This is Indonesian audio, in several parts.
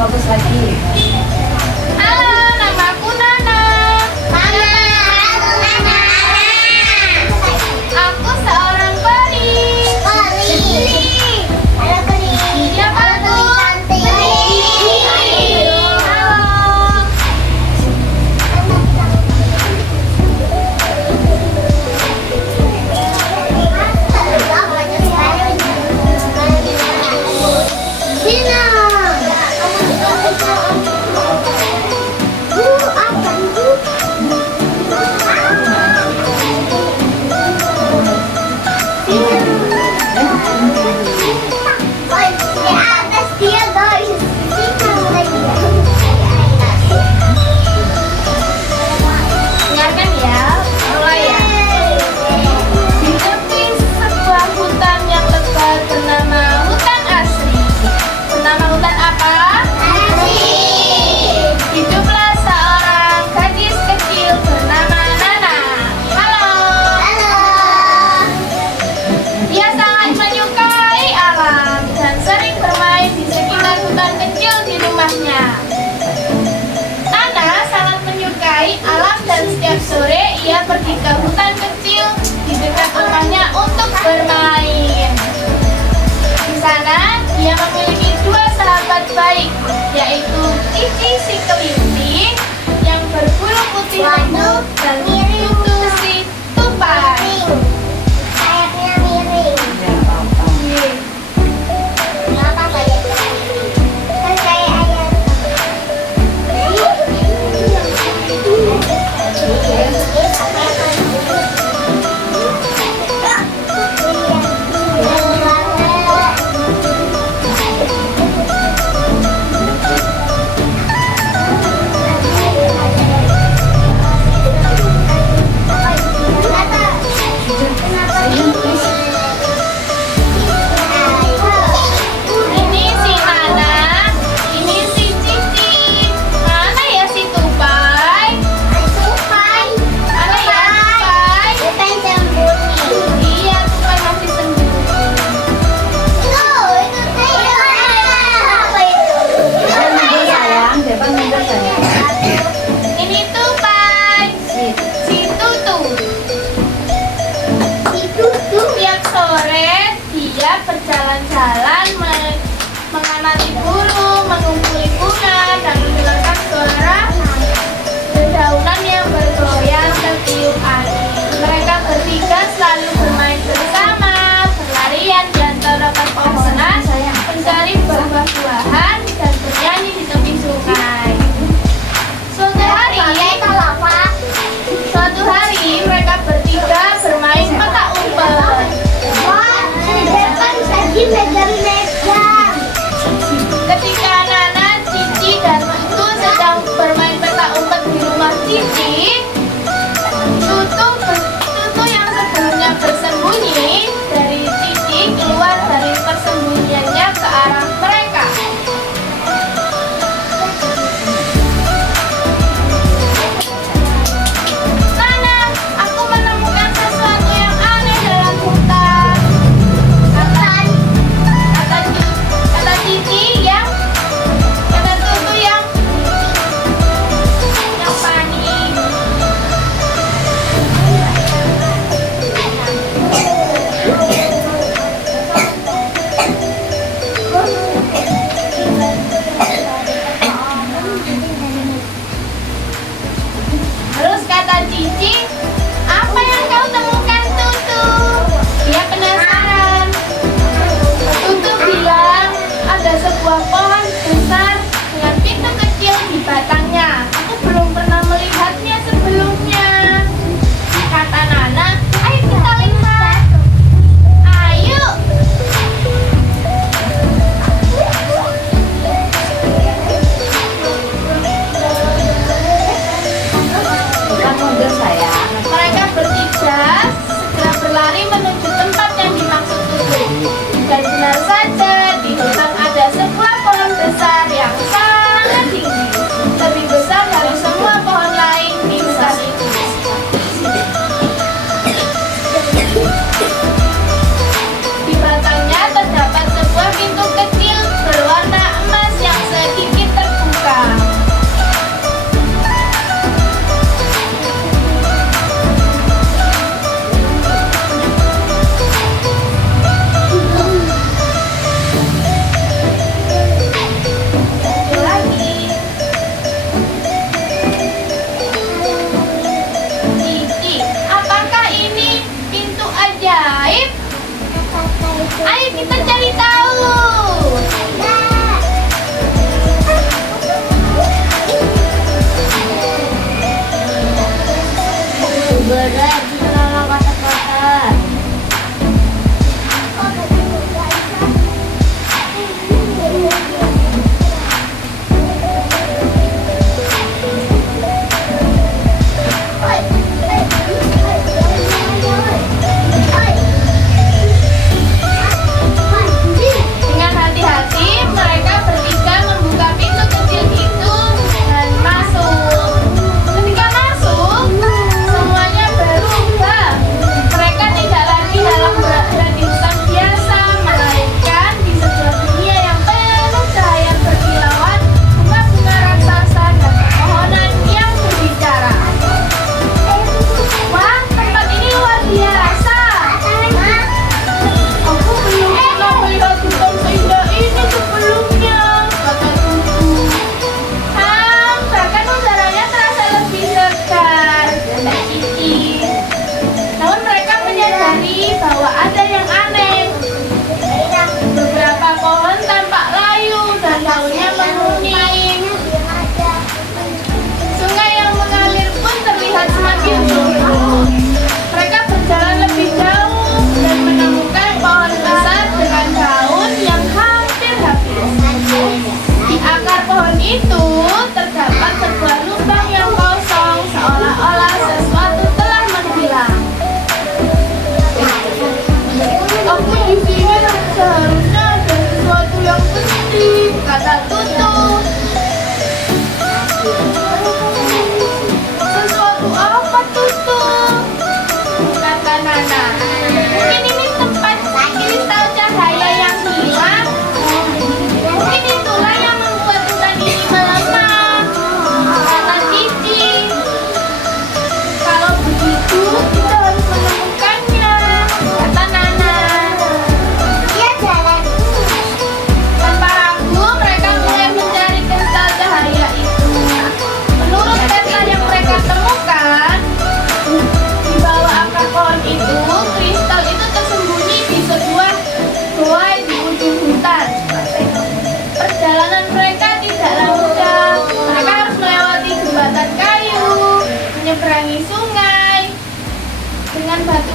Fokus lagi. Halo, namaku Nana. Halo Nana. Aku seorang peri. Halo Peri. Siapa aku? Cantik. Halo. Sina.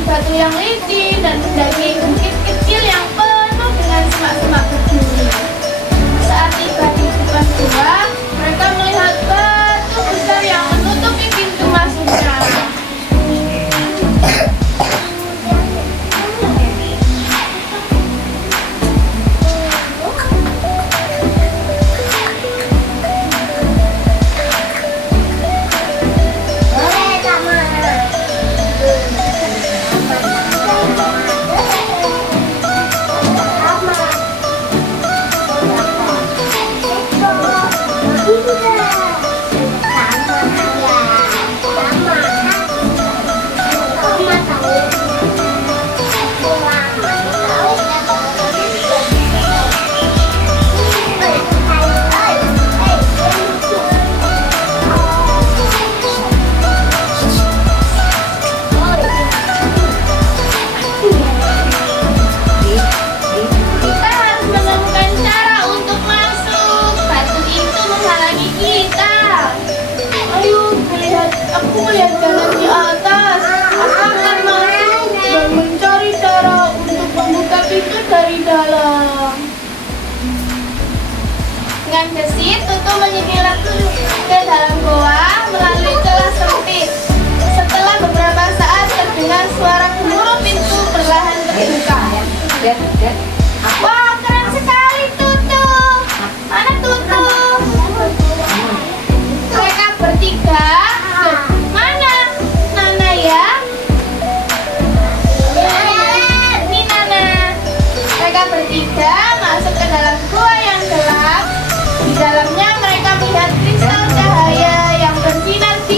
batu yang licin dan mendaki bukit kecil yang penuh dengan semak-semak berduri. Saat tiba di depan gua, mereka melihat batu besar yang menutupi pintu masuknya. Boleh sama. Kita harus menemukan cara untuk masuk. Batu itu menghalangi kita. Ayo, aku melihat jalan di atas. Aku akan masuk dan mencari cara untuk membuka pintu dari dalam. Dengan gesit, Tutu menyingkirkan ke dalam goa melalui celah sempit. Setelah beberapa saat terdengar suara gemuruh, pintu perlahan terbuka. Lihat. Wah, keren sekali Tutu. Mana Tutu? Mereka bertiga. Mana Nana ya? Ini Nana. Mereka bertiga masuk ke dalam gua yang gelap. Di dalamnya mereka melihat kristal cahaya yang bersinar di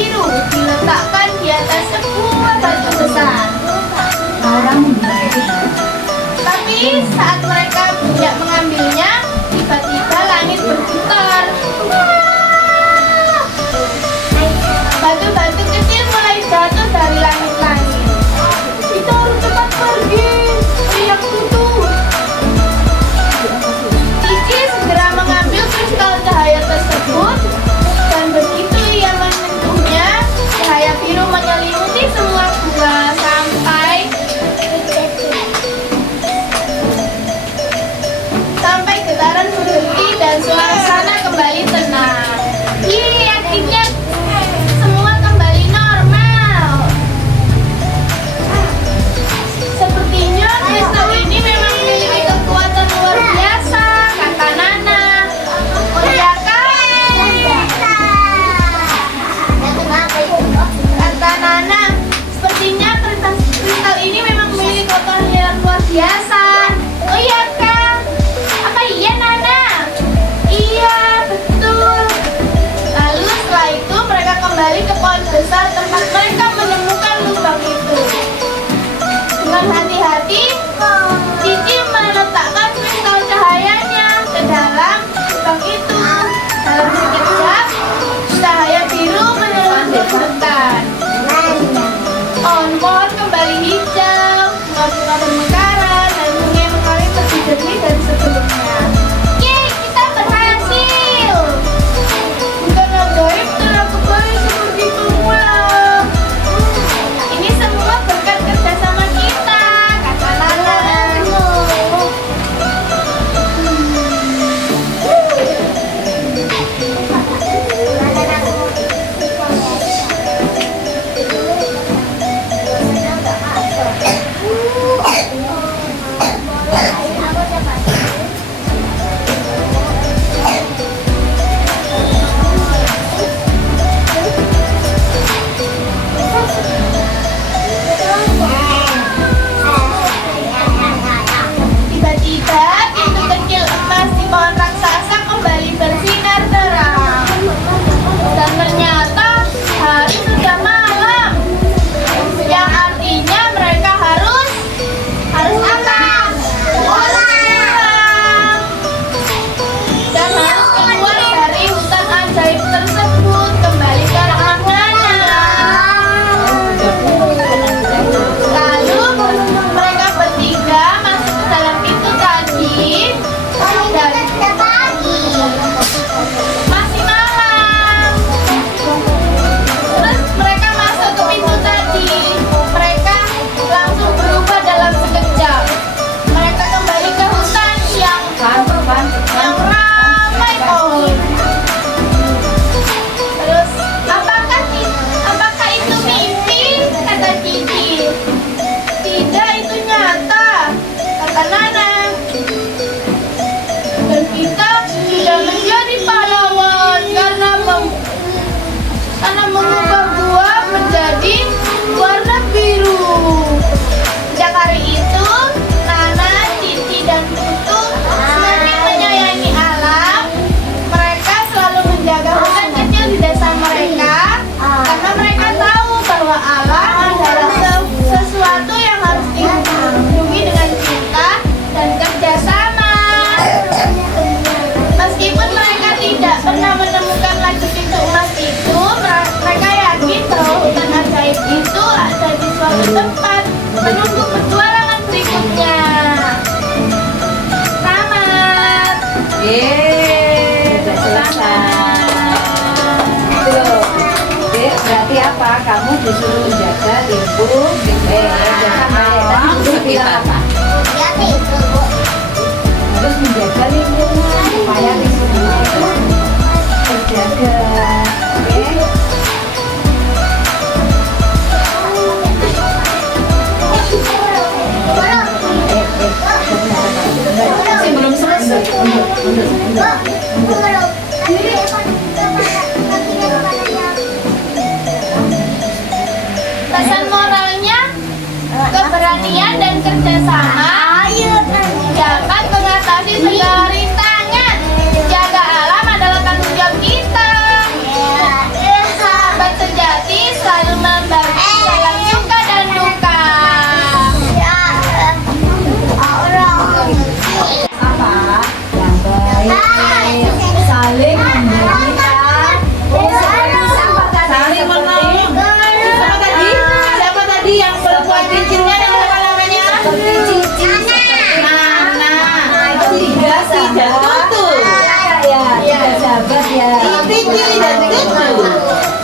kamu disuruh menjaga ibu. Jangan tadi ibu bilang apa? Ya itu, Bu. Harus menjaga lingkungan supaya lingkungan itu terjaga. Oke? Masih belum selesai. Pesan moralnya, keberanian dan kerjasama dapat mengatasi segala rintangan. Jaga alam adalah tanggung jawab kita. Sahabat sejati selalu membantu dalam suka dan duka. Apa? Yang baik. Saling memberikan. Saling menolong. Siapa tadi yang perempuan cincinnya apa namanya? Seperti cincin. Nana. Itu tiga Tidak sahabat. tutu. Ya, tiga sahabat ya. Cici dan tutu.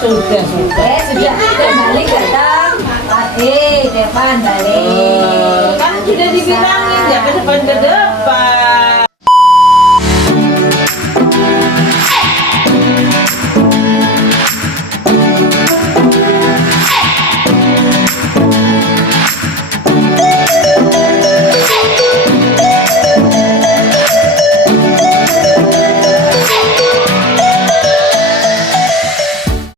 Sudah. Sudah kembali datang. Depan balik. Kan sudah dibilangin ya ke depan.